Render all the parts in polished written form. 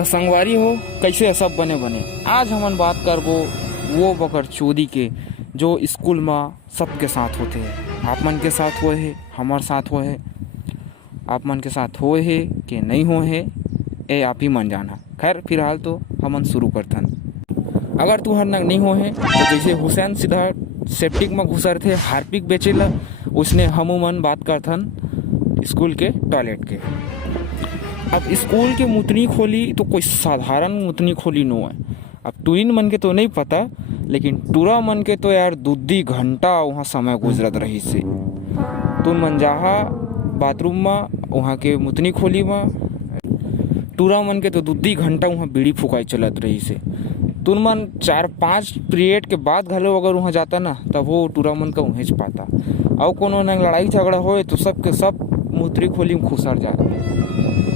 तो संगवारी हो कैसे सब बने बने आज हमन बात करबो वो बकर चोदी के जो स्कूल में सबके साथ होते हैं। आप मन के साथ हुए है, हमारे साथ हुए है, आप मन के साथ हुए है कि नहीं हुए है ये आप ही मन जाना। खैर फिलहाल तो हमन शुरू करथन। अगर तुहर नग नहीं हो है तो जैसे हुसैन सीधा सेप्टिक में घुसर थे हार्पिक बेचेला उसने हमू मन बात करथन स्कूल के टॉयलेट के। अब स्कूल के मुतनी खोली तो कोई साधारण मुतनी खोली नो है। अब टूइन मन के तो नहीं पता, लेकिन टूरा मन के तो यार 2 घंटा वहाँ समय गुजरत रही से। तुम मन जाहा बाथरूम में वहाँ के मुतनी खोली में, टूरा मन के तो 2 घंटा वहाँ बीड़ी फुकाई चलत रही से। तुम मन 4-5 पीरियड के बाद घलो अगर वहाँ जाता ना तब वो टूरा मन का वहीं पाता। और कोनो न लड़ाई झगड़ा होए तो सब के सब मुतरी खोली में घुसर जाए।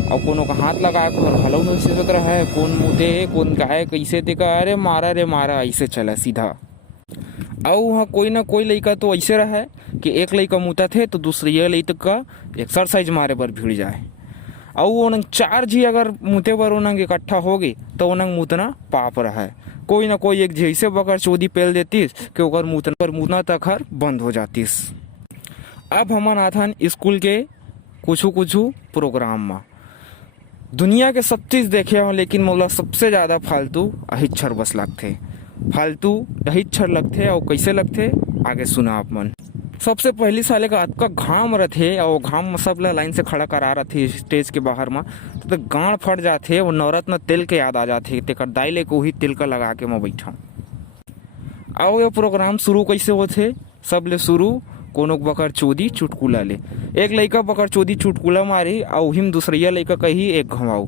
और कोनो का हाथ लगा कर हलो नहीं सोचत रहा है कौन मुते है कौन गाय कैसे देखा, अरे मारा रे मारा ऐसे चला सीधा। और वहाँ कोई ना कोई लड़का तो ऐसे रहा है कि एक लड़का मुता थे तो दूसरे लड़का का एक्सरसाइज मारे पर भीड़ जाए। और वो 4 जी अगर मुते पर उनंग इकट्ठा हो गई तो उनंग मुतना पाप रहा है। कोई ना कोई एक जैसे बकर चोदी पेल देतीस कि ओकर मुतना तक हर बंद हो जातीस। अब हमन आथन स्कूल के कुछ प्रोग्राम में दुनिया के सब चीज़ देखे हो, लेकिन मोला सबसे ज़्यादा फालतू अहिच्छर बस लगते। फालतू अहिच्छर लगते और कैसे लगते आगे सुना आप मन। सबसे पहली साले का अतका घाम रथे और घाम में सब लाइन से खड़ा करा रथे स्टेज के बाहर में तो गांड फट जाते और नवरत्न तेल के याद आ जाते तेकर दाई ले को ही तिल का लगा के मैं बैठा। आओ ये प्रोग्राम शुरू कैसे होते सब ले शुरू कोनो बकर चोदी चुटकुला ले। एक लड़का बकर चोदी चुटकुला मारी और हिम दूसरिया लड़का कही एक घमाऊ।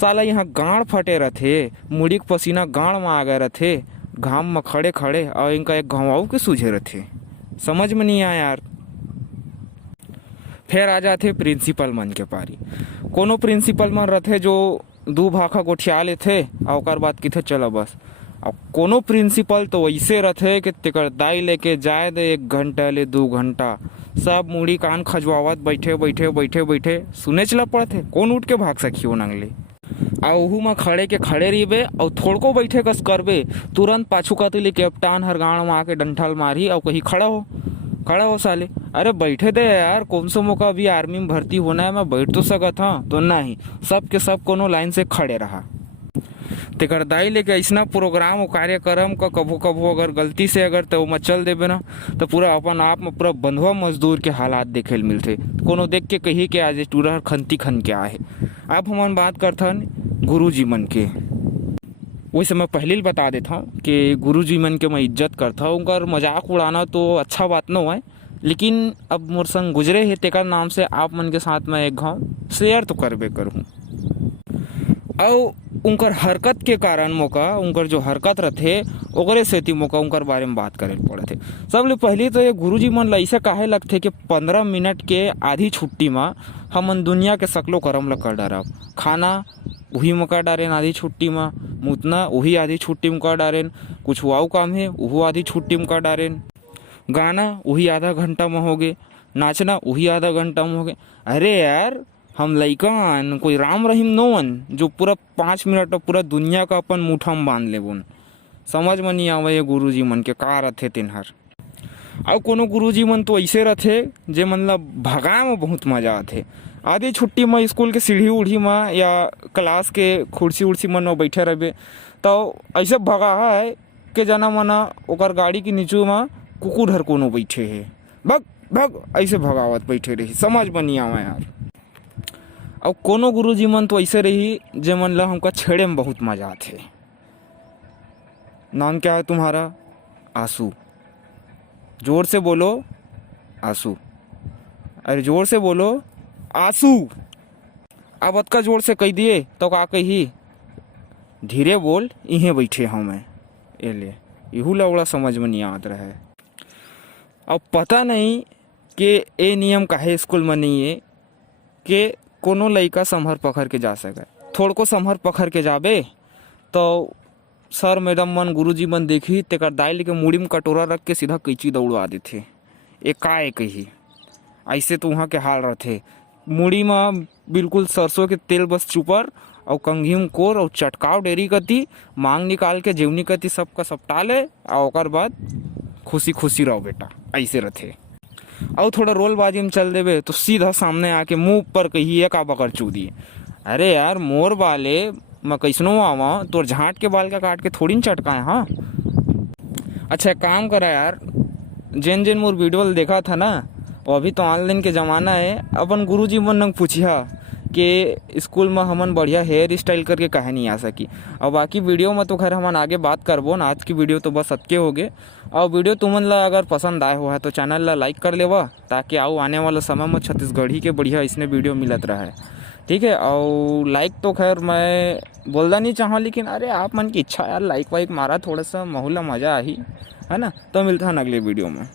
साला यहाँ गांड फटे रथे, मुड़ी के पसीना गांड में आ गए रथे घाम में खड़े खड़े और इनका एक घमाऊ के सूझे रथे। समझ में नहीं आया यार। फिर आ जाते प्रिंसिपल मन के पारी। कोनो प्रिंसिपल मन रथे जो 2 भाखा गोठिया लेथे और ओकर बाद किथे चला बस। अब कोनो प्रिंसिपल तो ऐसे रथे कि तेकर दाई लेके जाए दे 1 घंटा ले 2 घंटा सब मुड़ी कान खजवावत बैठे बैठे बैठे बैठे सुने चला पड़ते कौन उठ के भाग सकियो नंगले। आहू में खड़े के खड़े रहिबे और थोड़को बैठे कस करबे तुरंत पाछू का ले कैप्टन हर गाँव में आके डंठल मारी और कहीं खड़ा हो साले। अरे बैठे दे यार, कौन सा मौका अभी आर्मी में भर्ती होना है, मैं बैठ तो सकत हाँ तो नहीं। सब के सब कोनो लाइन से खड़े रहा। तेकर दाई लेके ऐसा प्रोग्राम और कार्यक्रम का कभू अगर गलती से अगर तो मचल देवे ना तो पूरा अपन आप में पूरा बंधुआ मजदूर के हालात देखे मिलते। कोनो देख के कही के आज टूरा खंती खन के आए। अब हम बात करथन गुरुजी मन के। वैसे मैं पहले ही बता देता हूँ कि गुरुजी मन के मैं इज्जत करता हूँ। उनका मजाक उड़ाना तो अच्छा बात न है, लेकिन अब मोर संग गुजरे है तेकर नाम से आप मन के साथ में एक घाव शेयर तो करबे करूँ। और उनकर हरकत के कारण मौका उनकर जो हरकत रथे ओकरे सेती मौका उनकर बारे में बात करे पड़ते। सबले पहले तो ये गुरुजी मन ला ऐसा काहे लगते कि 15 मिनट के आधी छुट्टी में हमन दुनिया के सकलो करम ला कर डारब। खाना वही में कर डारेन आधी छुट्टी में, मुतना वही आधी छुट्टी में कर डारेन, कुछ वाऊ काम है वो आधी छुट्टी में कर डारेन, गाना वही आधा घंटा में हो गए, नाचना वही आधा घंटा में हो गए। अरे यार हम लइकन कोई राम रहीम नोवन जो पूरा 5 मिनट में पूरा दुनिया का अपन मुठा में बांध लेबुन। समझ में नहीं आवे गुरुजी मन के का रथे तिनहर। और कोनो गुरुजी मन तो ऐसे रथे जे मन ला भगाए में बहुत मजा आथे। आधी छुट्टी में स्कूल के सीढ़ी उढ़ी में या क्लास के कुर्सी उर्सी मन में बैठे रहे तो ऐसे भगा है कि जना मना ओकर गाड़ी के नीचे में कुकुर हर कोनो बैठे है भग भग ऐसे भगावत बैठे रही। समझ में नहीं आवे यार। और कोनो गुरुजी मन तो ऐसे रही जे मन ला हमका छेड़े में बहुत मजा आते। नाम क्या है तुम्हारा? आंसू। जोर से बोलो आंसू। अरे जोर से बोलो आंसू। अब अतका जोर से कह दिए तो का कही धीरे बोल इहे बैठे हूँ मैं ये ले इहू लवड़ा समझ में नहीं आत रहा है। अब पता नहीं कि ये नियम काहे स्कूल में नहीं है कि कोनो लड़का संभर पकड़ के जा सके। थोड़को संभर पकड़ के जाबे तो सर मैडम मन गुरुजी मन देखी तेकर दाई लेके मुड़ी में कटोरा रख के सीधा कैंची दौड़वा देते। एक ही ऐसे तो वहाँ के हाल रहते। मुड़ी में बिल्कुल सरसों के तेल बस चुपर और कंघी कोर और चटकाव डेरी कती मांग निकाल के जेवनी कती सबका सपटा ले और ओकर बाद खुशी खुशी रहो बेटा, ऐसे रथे। और थोड़ा रोलबाजी में चल देवे तो सीधा सामने आके मुंह पर कहिए का बकर चूदी। अरे यार मोर बाले मैं कैसनो आवा तो झाँट के बाल का काट के थोड़ी न चटकाए। हाँ अच्छा एक काम करा यार, जिन जिन मोर वीडियो देखा था ना, वो अभी तो ऑनलाइन के ज़माना है, अपन गुरुजी मन नंग पूछिया कि स्कूल में हमन बढ़िया हेयर स्टाइल करके कहे नहीं आ सकी। और बाकी वीडियो में तो खैर हमन आगे बात करबो ना, आज की वीडियो तो बस अतके हो गए। और वीडियो तुमन ला अगर पसंद आए हो है तो चैनल ला लाइक कर लेवा, ताकि आओ आने वाला समय में छत्तीसगढ़ी के बढ़िया इसने वीडियो मिलत रहा है, ठीक है। और लाइक तो खैर मैं बोलना नहीं चाहूँ, लेकिन अरे आप मन की इच्छा यार, लाइक वाइक मारा थोड़ा सा माहौल मज़ा आई है ना। तो मिलता है अगले वीडियो में।